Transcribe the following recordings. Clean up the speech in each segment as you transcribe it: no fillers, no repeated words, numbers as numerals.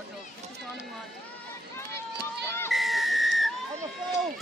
On the phone!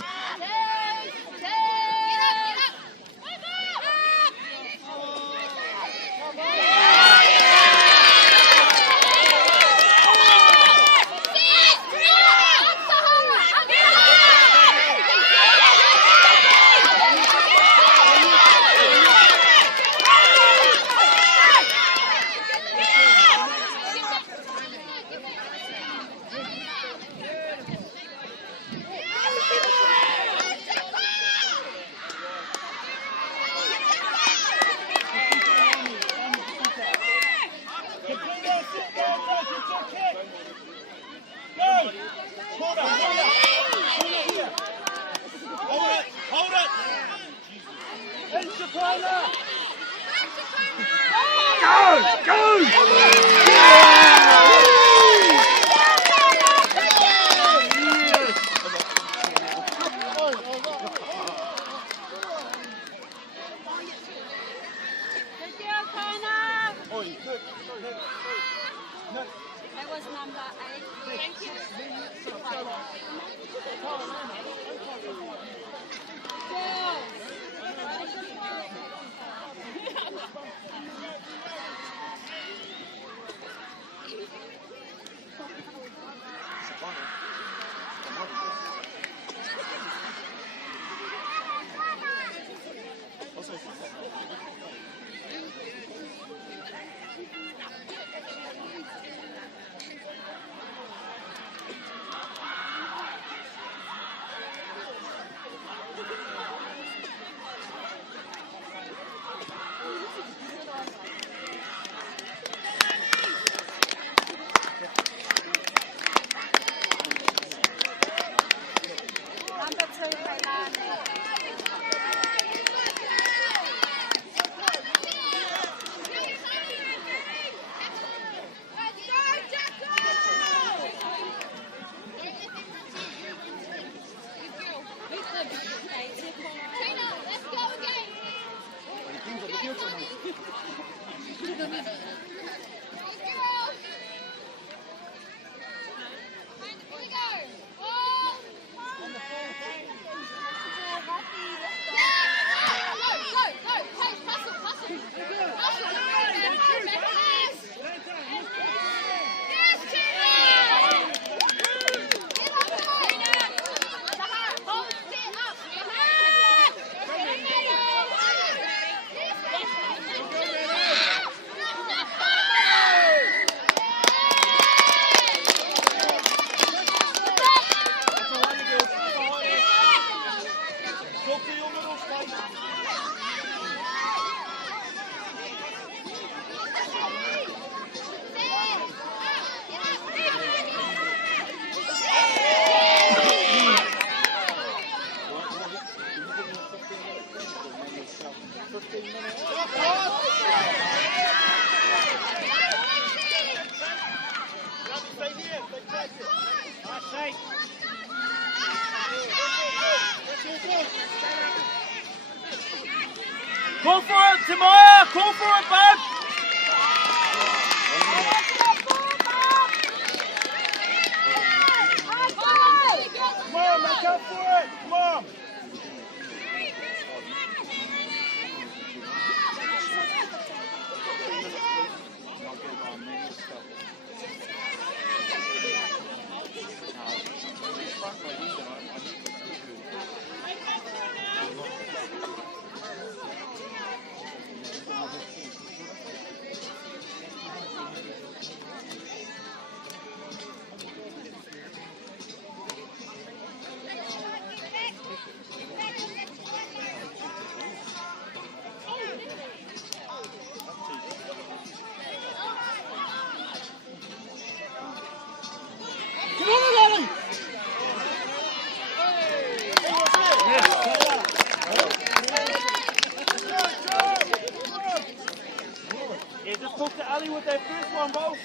Go for it, Tamaya! Go for it, bud! Come on, man, go for it! Come on! Yeah, just poke the alley with that first one, Bo.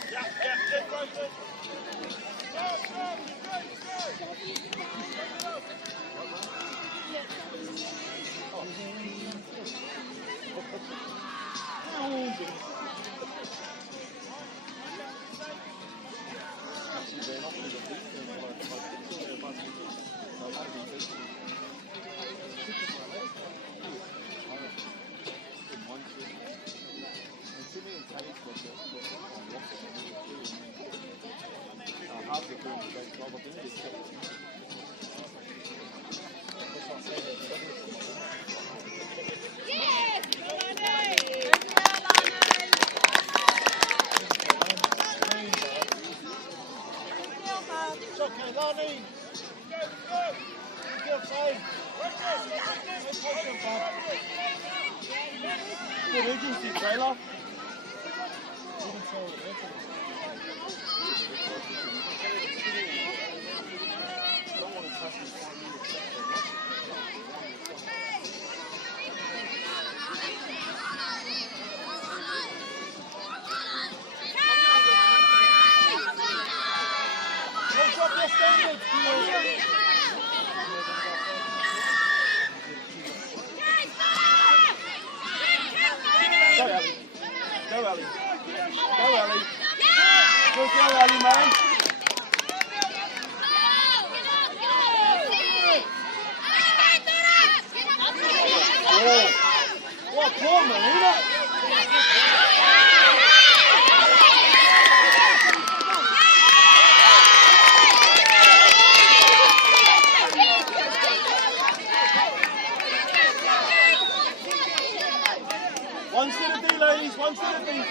Lonnie. Good play. Good agency, Taylor. Let's drop your standards, Go, Ellie. Go, Ellie. Go, Ellie. Go, Ellie, man. Oh, what a ball, Marina. One to the D, ladies. One to the D.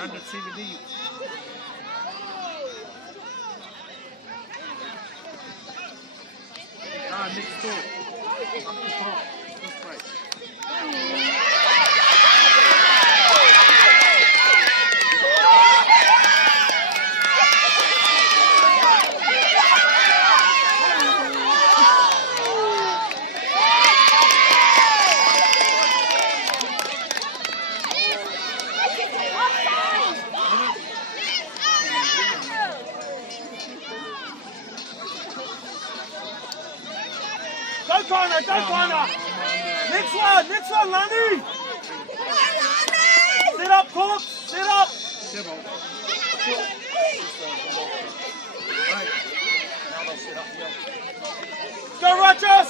Under CBD. Next door. Up the top. This way. corner, go corner. Next one, Lani. Sit up, Cook, sit up. Go, Rogers.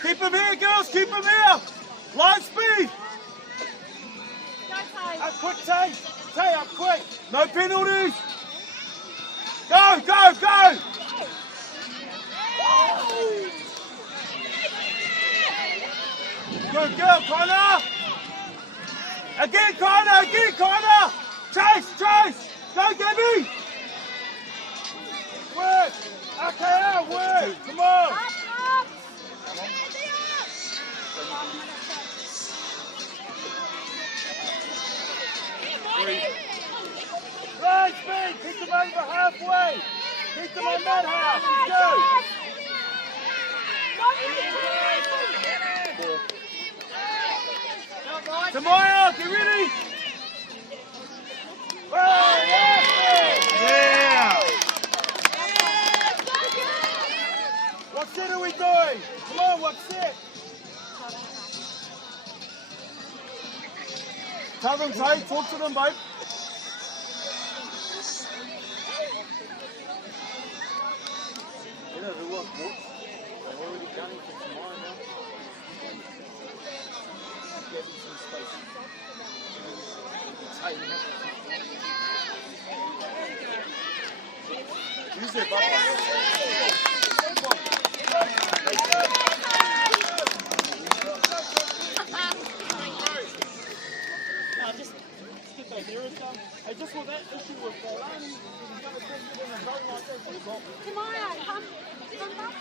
Keep him here, girls, keep him here. Line speed. Up quick, Tay. Tay, up quick. No penalties. Go, go, go. Good girl, Connor. Again, Connor, again, Connor. Chase, chase. Go, Gabby. Work. Okay, out, work. Come on. Right, speed. Keep them over halfway. Keep them on that half. Let's go. Tamaya, get ready. Yeah. What set are we doing? Come on, what set? Tell them, Tay, talk to them, babe. You know who was what? They're already done it for tomorrow now. Give them some space. Use it, I just want that issue with Lani. He's going to take it in a zone like this. Tomorrow, come back.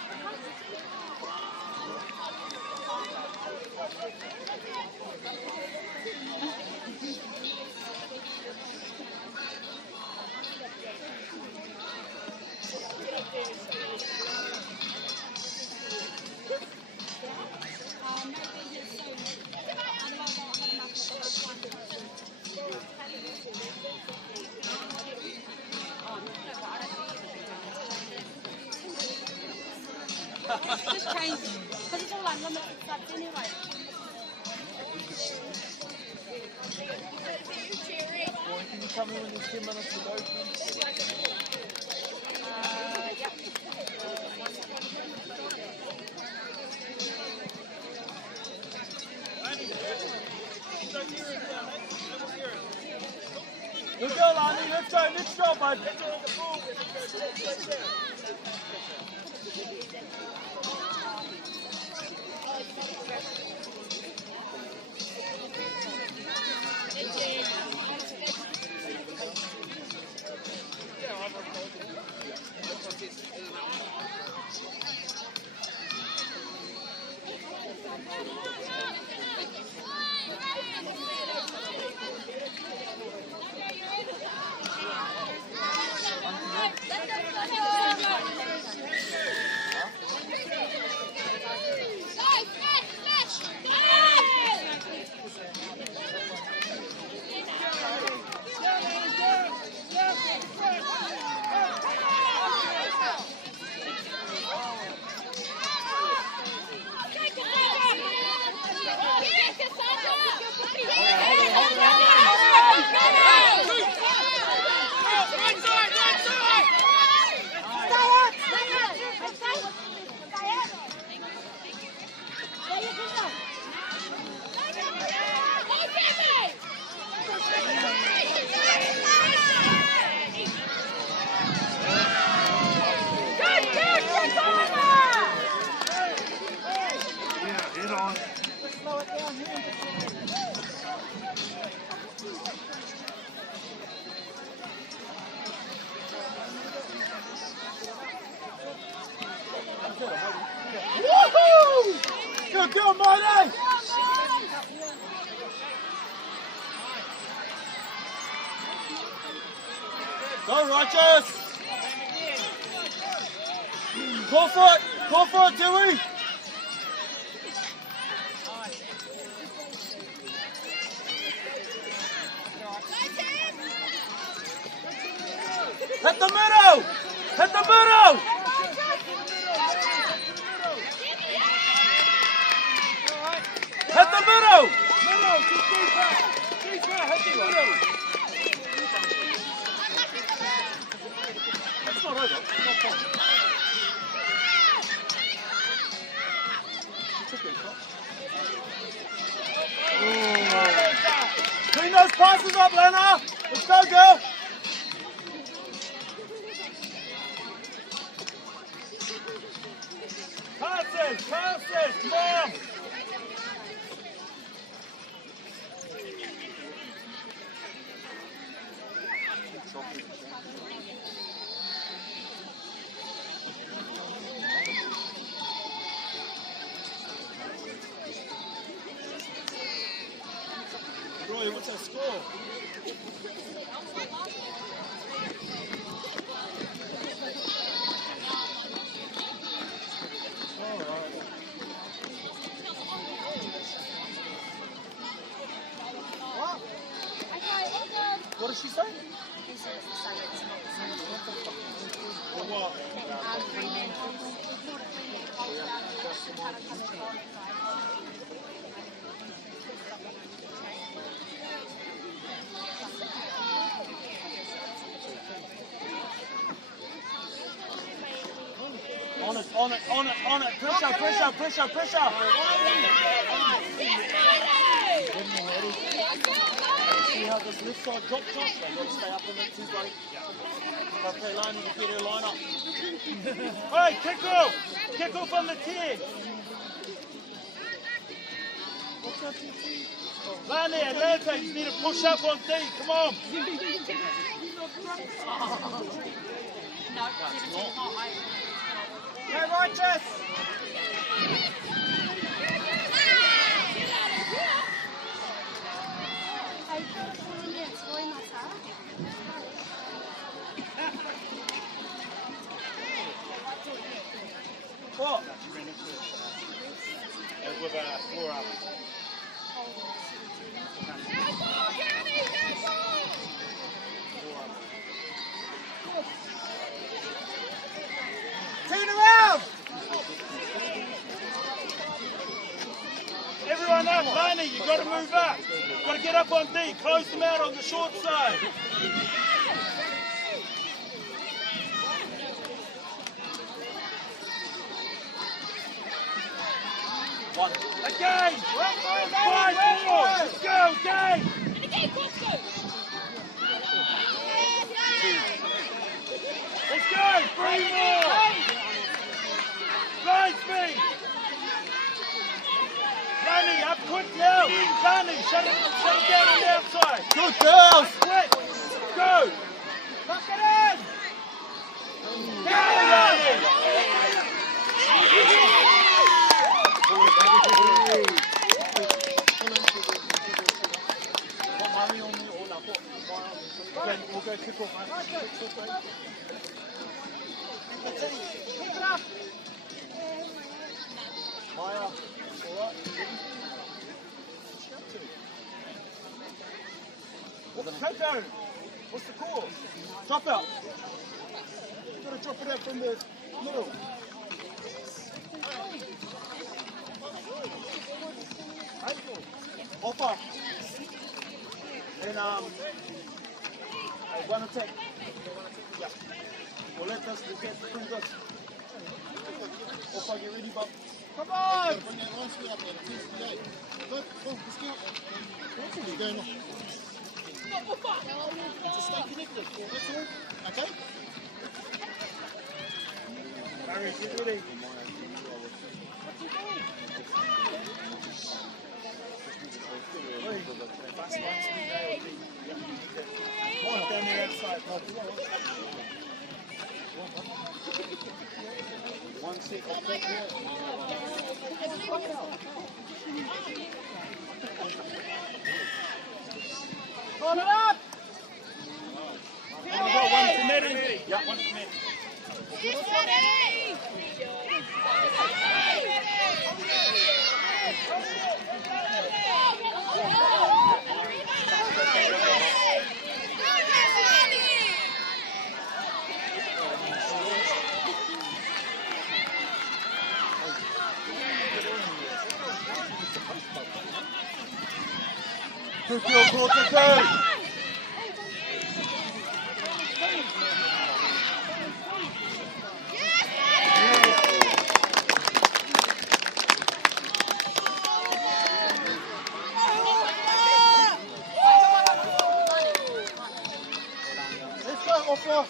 Just change it, because it's all unlimited stuff anyway. Can you come in when there's 10 minutes to go, please? Yep. Good girl, Lani. Let's go, bud. on, Marty! Go, Righteous! Go for it, Dewey! Hit the middle! Hit the middle! Hit the middle! Middle, just deeper. Deeper, hit the middle. It's not over. It's not fine. Clean those passes up, Lena! Let's go, girl! Passes, come on. Roy, what's that score? What did she say? He says the same, it's not the same. For what? Three men holds down and just kind of come across. On it. Pressure. See how this left side drops, Josh? They got to stay up in it too, buddy. Okay, Lani, you get her line up. Hey, kick off. Kick off on the 10. What's that, TT? Lani, Atlanta, you need to push up on D. Come on. No, 17 not high. Go, Righteous! What? With a 4 up. Turn around! Everyone up, Lani, you've got to move up. You've got to get up on D. Close them out on the short side. One. Again! 5-4! Let's go, game! Let's go! 3 more! Line speed! Lani, up quick now! Lani, shut it down on the outside! Good girls! Quick! Go! Lock it in! Go, Lani! We'll go kick off, mate. Pick it up! Maya, alright. Coco, what's the course? Drop out. You've got to drop it out from the middle. Offer. And one attack. Yeah. We'll let this get through this. Offer, get ready, Bob. Come on! Bring that line speed up there, 258. Look, let's go. That's what's going on. Just stay connected, that's all. Okay? Barry, get ready. Down the outside. One set. Line it up! We've got one for Mary. Yeah, one for Mary. Good kill, quarter two. Let's go, Offa.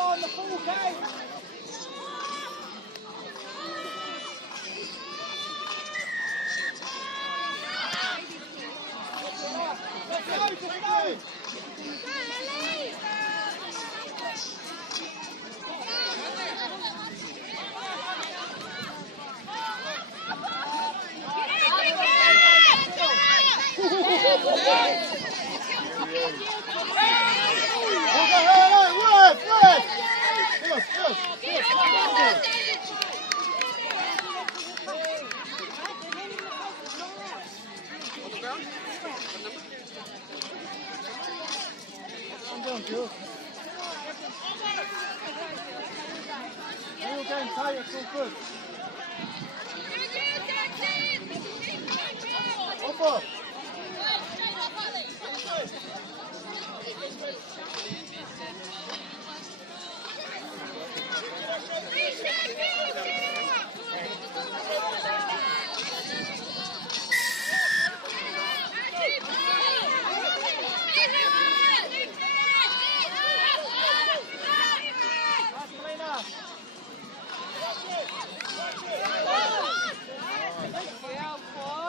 On the full game. Let's go.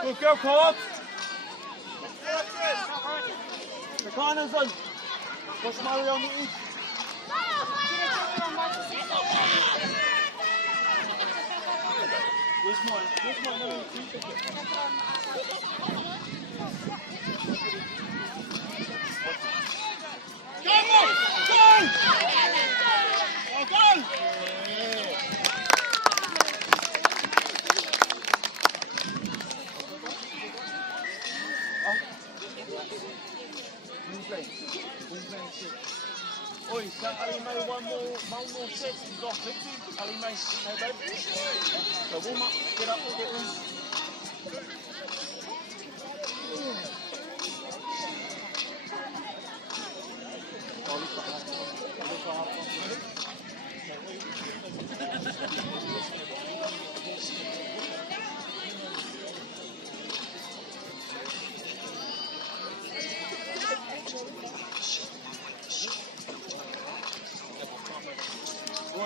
Good go, Court. The corner's on. Push Mario on the east. Where's mine? Where's mine? No, Oi, so Ali May one more set, he's off victory. Ali May, hey babe. So warm up, get up, get in.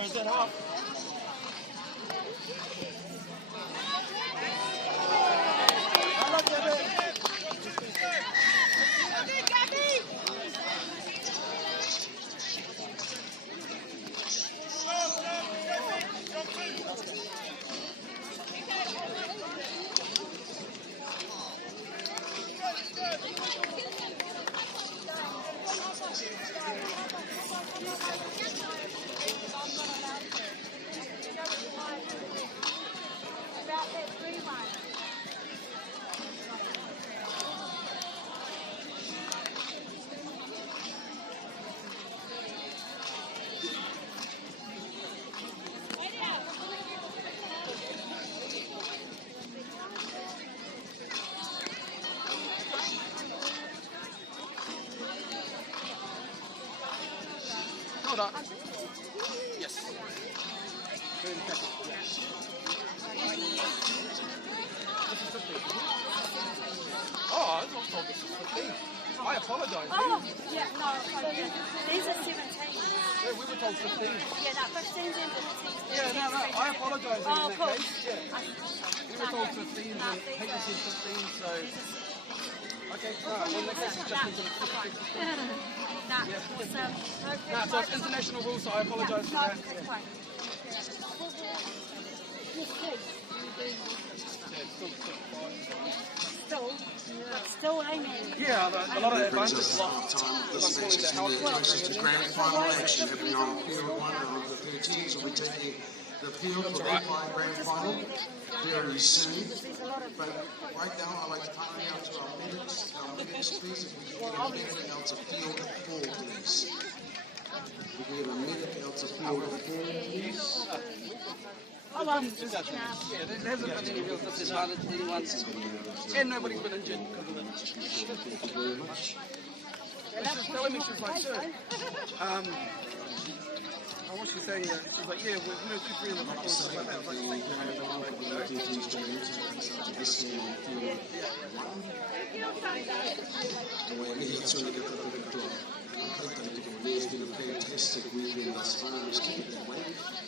Is that half? Hold on. Yes. Oh, I was not told this was 15. I apologise. Oh, yeah, no, sorry. These are 17. Yeah, we were told 15. Yeah, that 15's in 15's. Yeah, no, I apologise Oh, in cool. that case. Yeah. We were told 15 and Hayden said 15, so... Okay, alright, well next time just into the 15. Nah, it's, No, so it's international rules, so I apologise for that. it's fine. Still aiming. Yeah, a lot of advances lost. Time of this next to the closest to grand final action happening on Field 1 of the 13s. We'll be taking the field for the grand final very soon. But right now, I'd like to time out to our minutes, please. If we can get a minute out to field 4, please. We can get a minute out to field 4, please. Oh, well. Yeah, there hasn't been any real disadvantage to anyone. And nobody's been injured because of it. Thank you very much. That makes me quite sure. What she's saying, she's like, yeah, we're going to do 3 in the back or something like that. I was like, It's been a fantastic weekend thus far. Just keep it that way.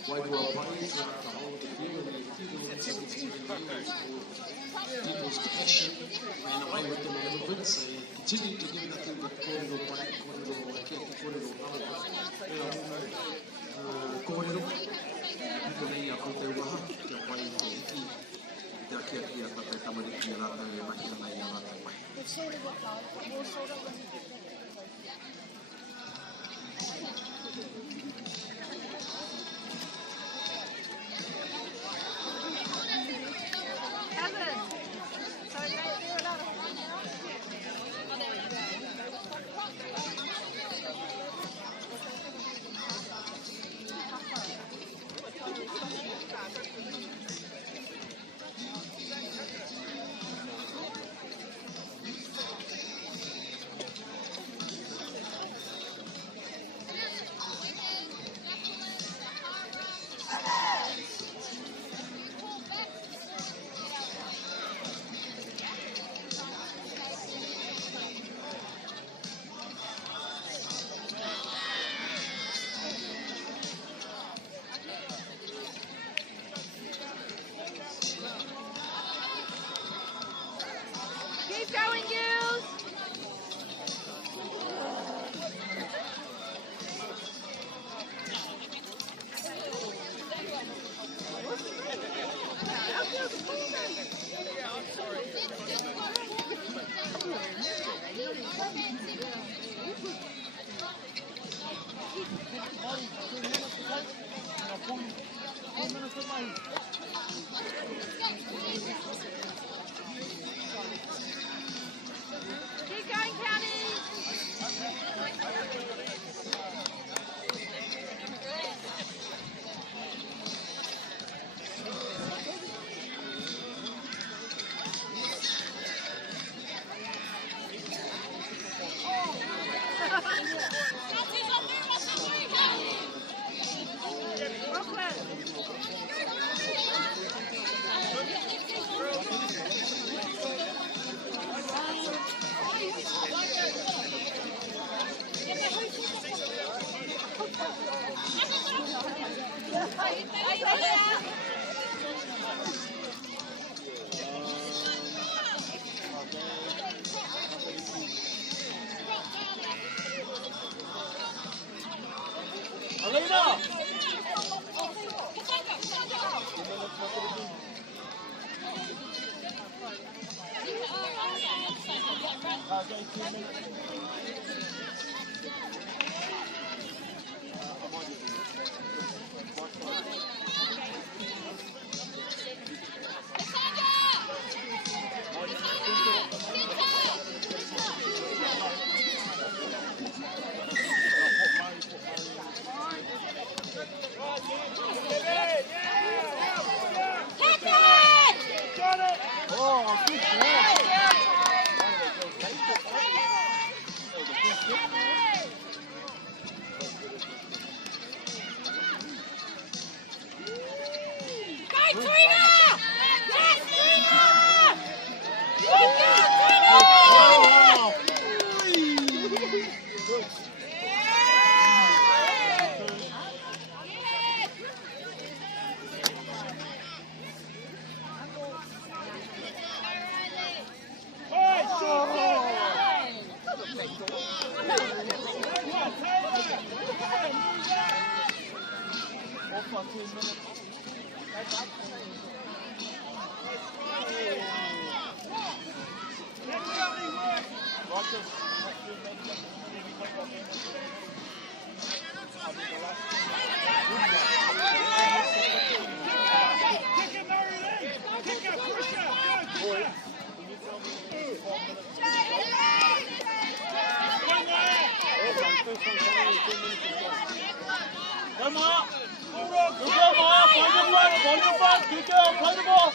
While you are playing throughout the whole of the field, people's passion ran away with them a little bit, so continue to give nothing but kōrero break, kōrero kia, kōrero kōrero. Iko nei a ko te waha, kia pai te iki, kia kia ta te tamariki a rātau e makina nei a rātau mai. Keep going, girls. Keep going, County. Alina! Come on. Good girl, Maya. Find your front. Good girl. Play the ball.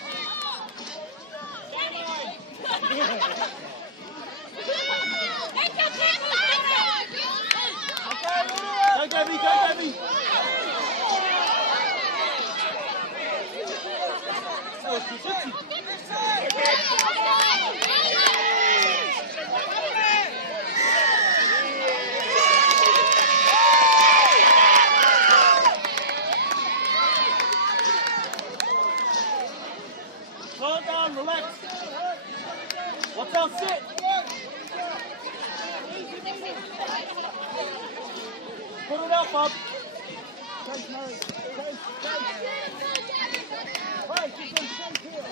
Go, Gabby. Go, Gabby. Oh, 250. Slow down, relax. Watch out, sit. Put it up, Bob. Chase, Murray. Chase. Hey, keep them chase here.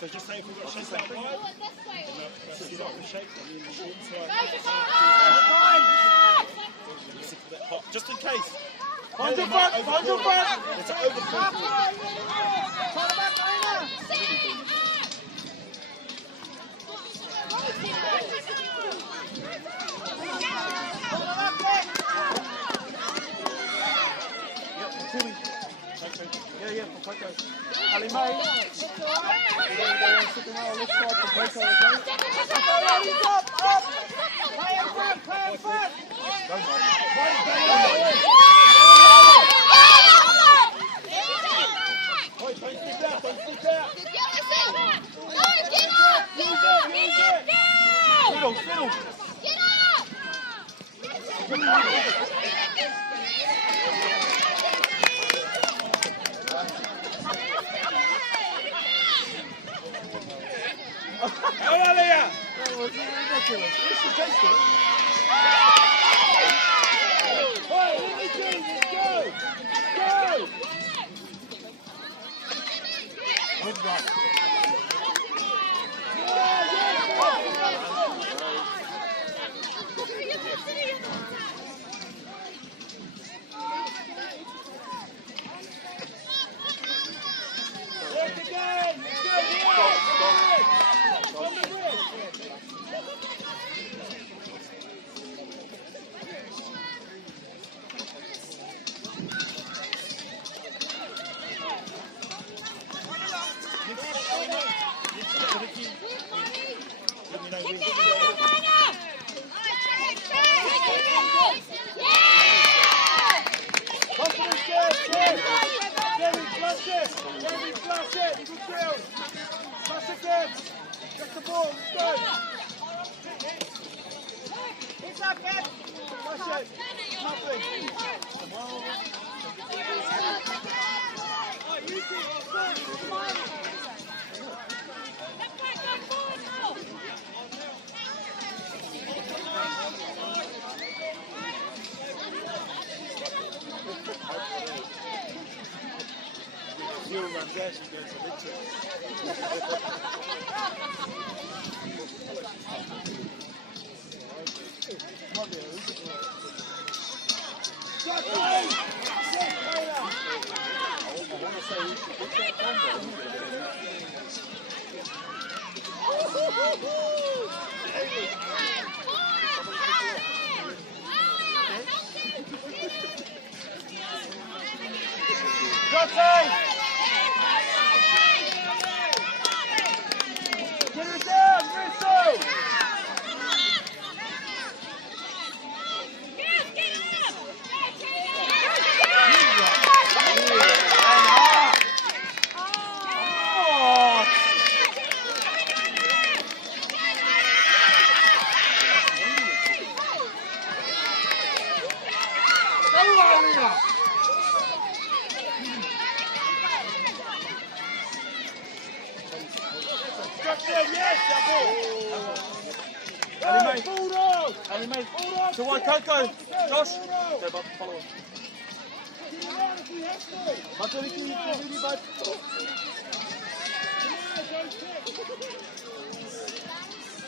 So just say if we've got shapes that wide, she's not going to shape, I mean the short side. Just in case. Find your front, find your front! It's an overflow. Yeah, Potato. Ali May. Sit around on this side, Potato again. Up! Play in front! Wait, don't stick out! Fiddle! Hallelujah! That was ridiculous. This is tasty. Hey, let me Jesus, go! Good run. Work again! Good, Confidence, Jeff! Very close! Flash it! Jamie, flash it! Good drill! Flash again! Get the ball, let's go! It's up, Ed! Flash it! Nothing! You'll run there, she goes to Richard. So what, Coco? Josh? Go back and follow him.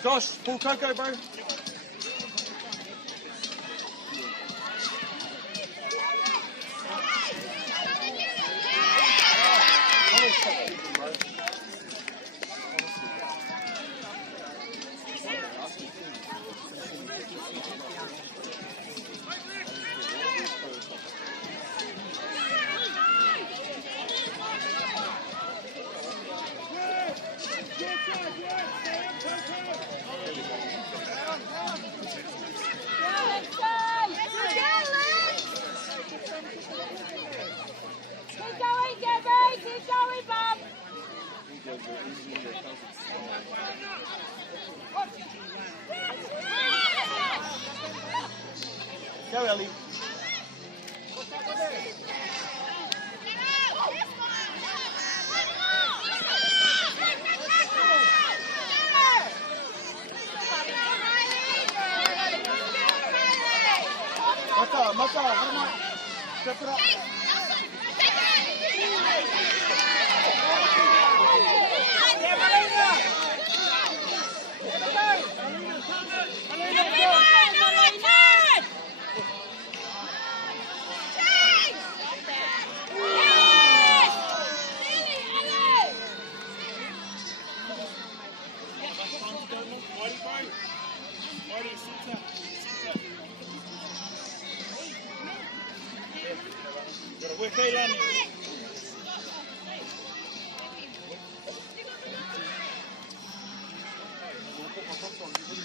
Josh, pull Coco, bro. Go, Ellie. Mata, step it up.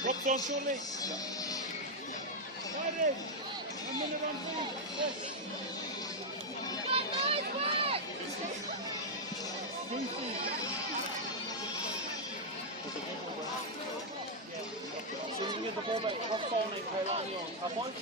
What's on shortly? Ready? A minute on three. So you can get the ball back. What's phone and Kailani on? Up one?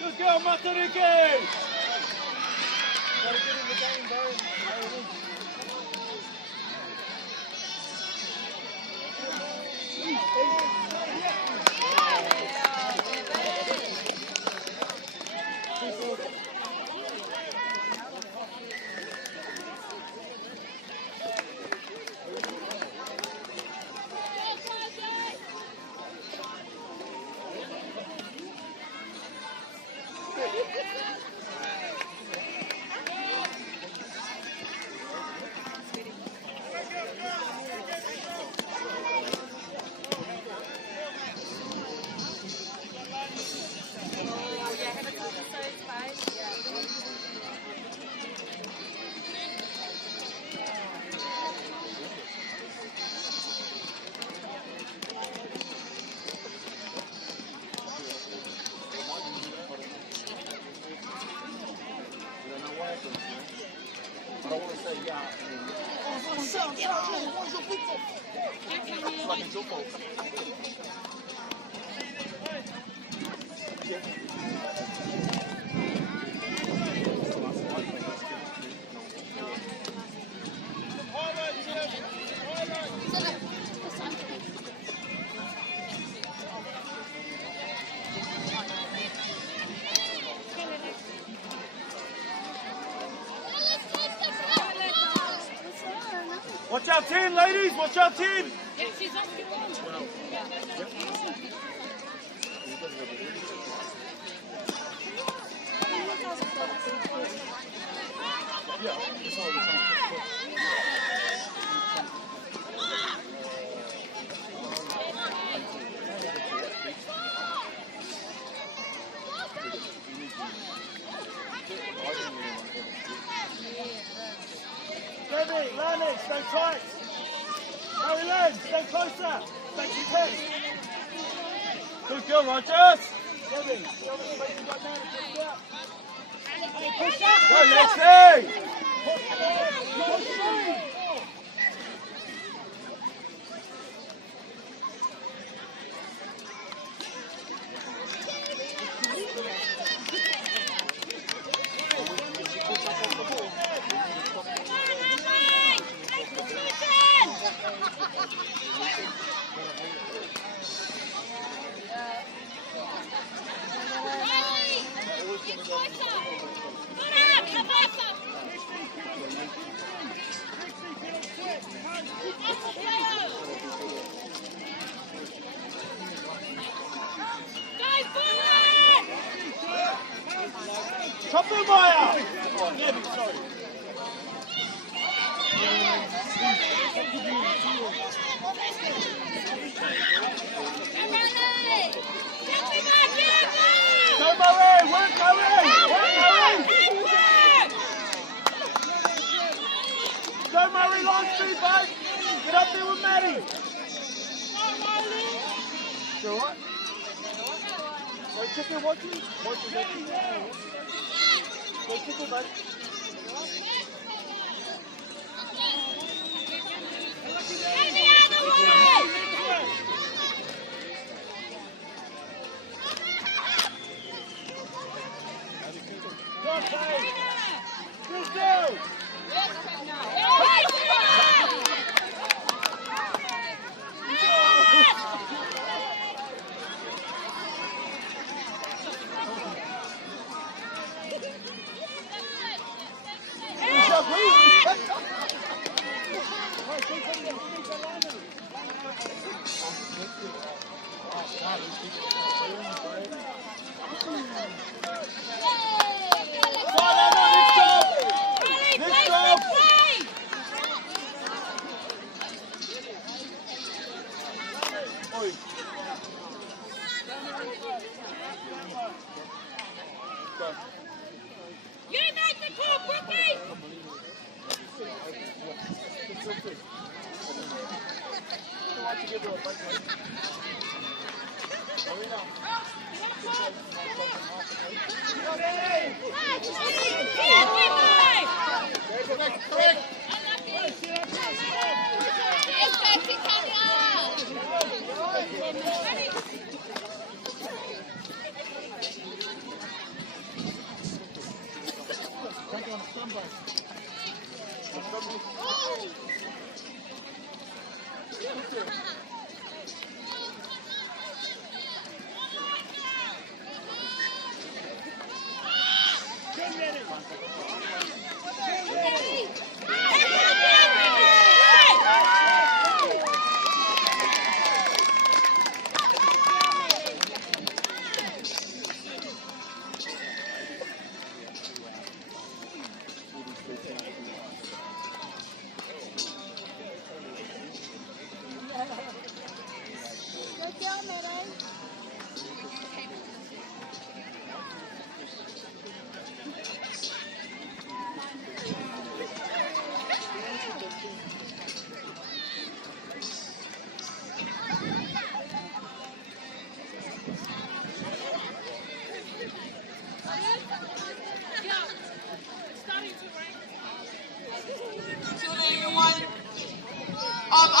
Good girl, Matariki! Gotta get in the game, Barry. Like it's your fault. Watch out, 10, ladies! Watch out, 10! Yes, she's off you on. Yeah, it's all the time. Debbie, Lenny, stay tight. Harry Len, stay closer. Stay content. Good girl, Rogers. Debbie, go, Lexi. Schoppelmeier! Oh, Debbie, sorry. Go Murray! Work Murray! Work Murray! Go Murray, long speed, bud! Get up there with Maddie! You alright? Go kick her, watch me. Watch me. Go kick her, bud. You make the call, Brookie!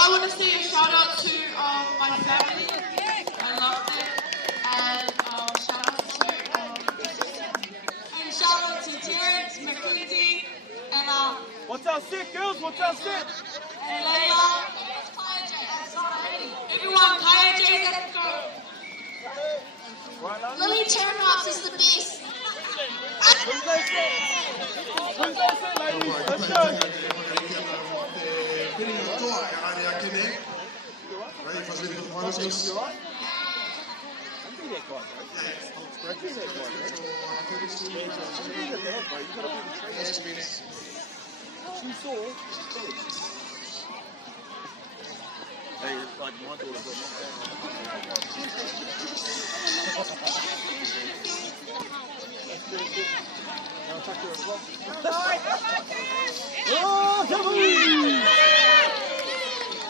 I want to say a shout out to my family. I love them. And shout out to Terrence, Mackenzie, and What's our sit, girls? What's our sit? Layla. Everyone, Kaya J, let's go. Right, London? Lily Turnoffs is the best. Who's they sit? Who's they sit, ladies? Let's go. Ready for the finals, guys? You alright? Don't be that guy, bro. Don't be that guy, bro. Don't be that bad, bro. You gotta be the trainer. She saw. Hey, it's like my daughter got knocked down. Now attack her as well. Oh, come on!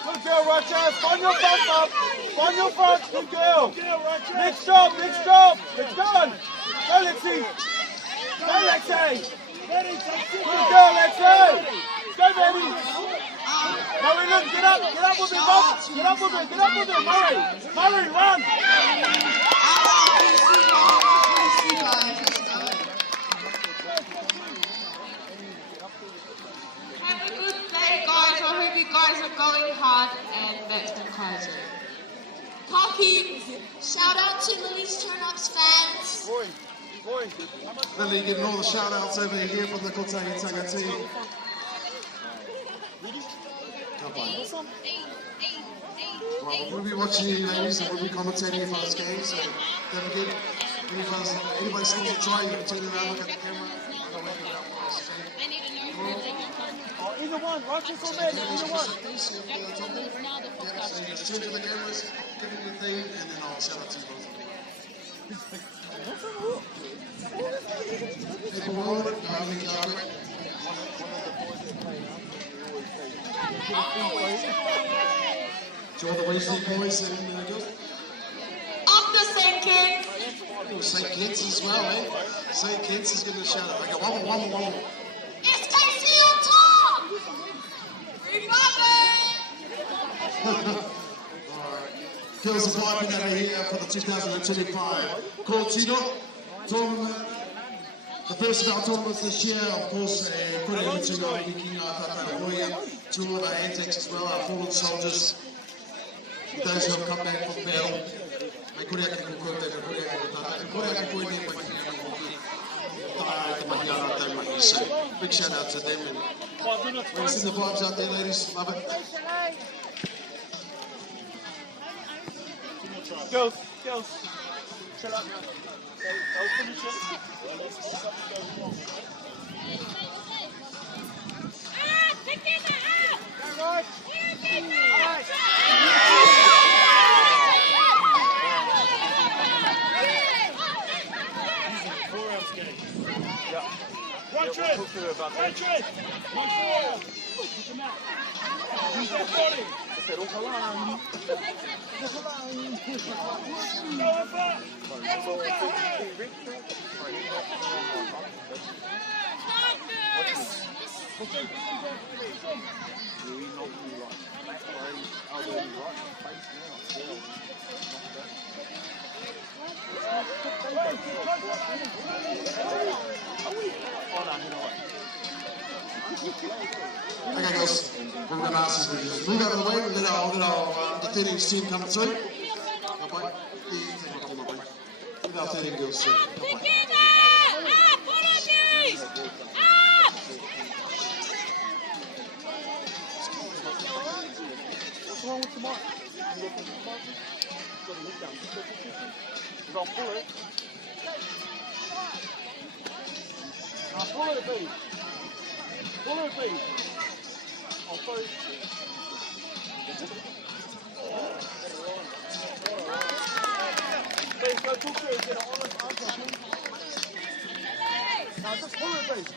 Good girl, Rochas. Find your front, bub. Find your front. Good girl. Next job, next job. Let's go. Go, Lexi. Go, Lexi. Good girl, Lexi. Go, baby. Murray, look, get up with it, Bob. Get up with it, Murray. Murray, run. Have a good day, guys. I hope you guys are going hard and back to Kaiser. Poppy, Shout out to Lily's Turnoffs fans. Boy. Lily getting all the shout outs over here from the Kotanga Tanga team. Well, we'll be watching you ladies and we'll be commentating for this game, so don't forget, anybody still to try, you can turn around, look at the camera. Oh, either one, Rochas or Maddie, either one. Yeah, so you just turn to the cameras, give me the thing, and then I'll shout out to you both. People roll it, Darling Jarrett. To all the Wesley boys and girls. up the second. St. Kitts as well, eh? St. Kitts is going to shout out. Okay, one more. It's Casey on top. Alright. Girls are vibing over here for the 2025 Cortino tournament. The first of our tournaments this year, of course, put into the Wiki Tatahoya, two of our antics as well, our fallen soldiers, those who have come back from battle. So, big shout out to them and we're seeing the vibes out there, ladies. Love it. Girls. Shut up. I'll finish it. Okay, guys, we're going to ask you to move out of the way and let our defending team come through. Let our defending girls through. What's wrong with tomorrow? I'll pull it. Pull it, please. Pull it, please. I'll throw it. Please, go talk to her and get an honest answer, please. Now, just pull it, please.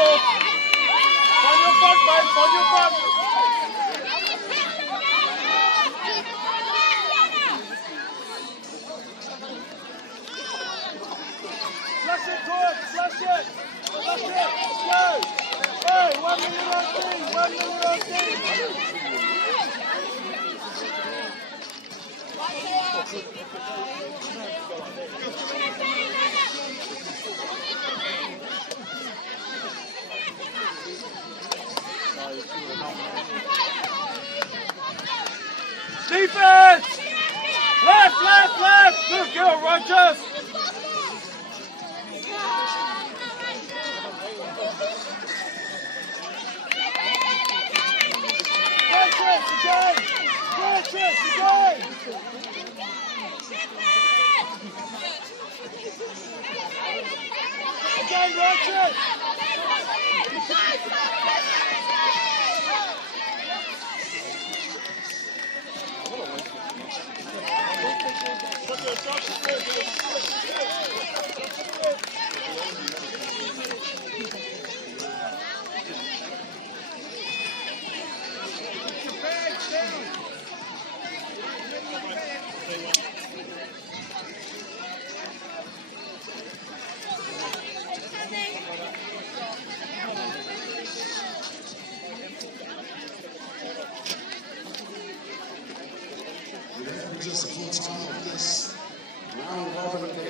it. Find your front, man. Find your front. Flush it, Todd. Flush it. Flush it. Let's go. Hey, 1 minute on team. 1 minute on team. Defense! Left, left, left! Good girl, Rogers! Beatrice, again! Beatrice, again! Again, Rogers!